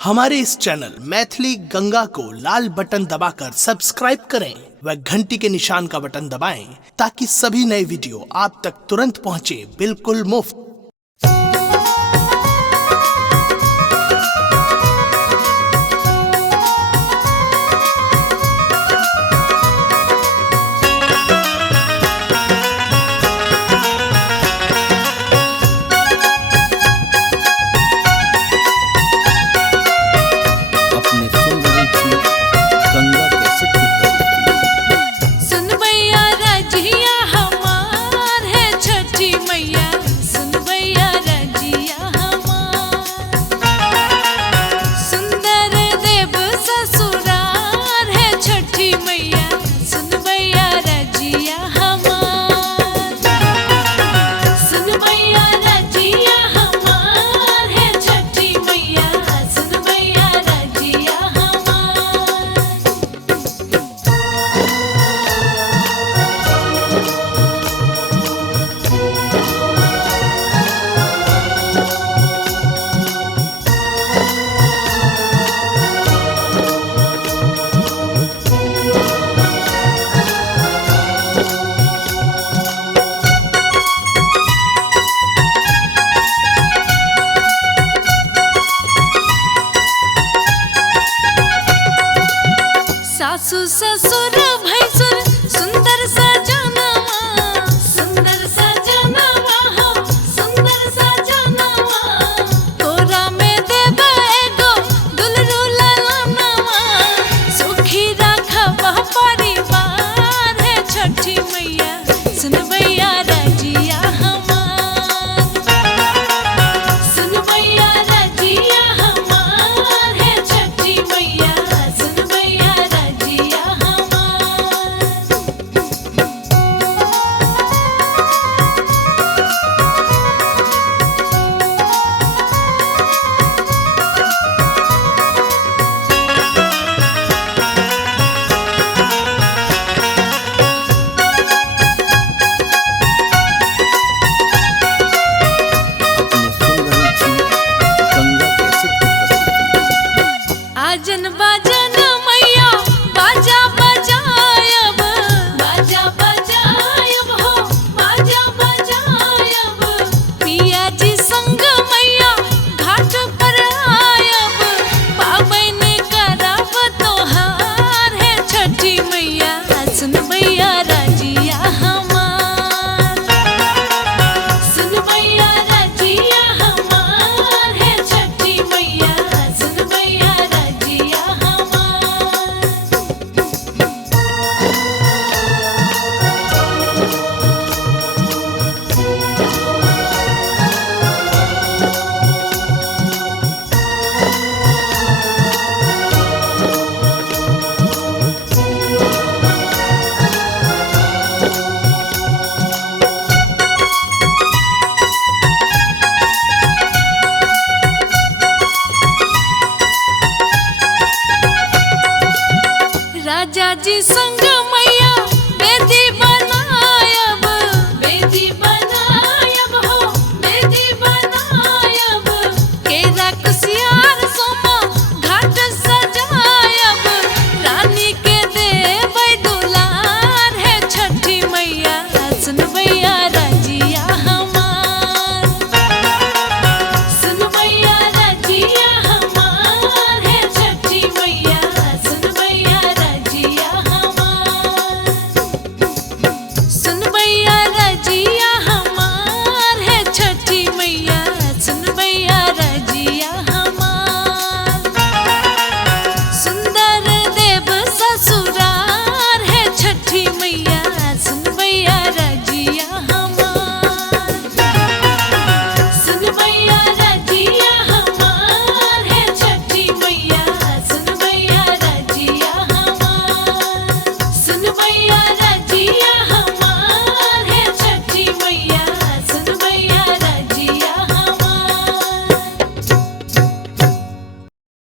हमारे इस चैनल मैथिली गंगा को लाल बटन दबाकर सब्सक्राइब करें व घंटी के निशान का बटन दबाएं ताकि सभी नए वीडियो आप तक तुरंत पहुंचे बिल्कुल मुफ्त। सासु ससुर भैसुर सुंदर सजनवा, सुंदर सजनवा हो, सुंदर सजनवा। तोरा में देबे एगो दुलरू ललनवा, सुखी राखब परिवार है छठी मैया सुनबैया रजिया हमार, सुनबैया रजिया हमार है छठी मैया सुनबैया रजिया हमार। आजन बाजन मैया बाजा बजायब, बाजा बजायब हो, बाजा बजायब। पिया जी संग मैया घाट पर आयब, पाबन करब तोहार है छठी मैया सुनबैया रजिया हमार, सुनबैया रजिया हमार है छठी मैया सुनबैया रजिया हमार। राजा जी संग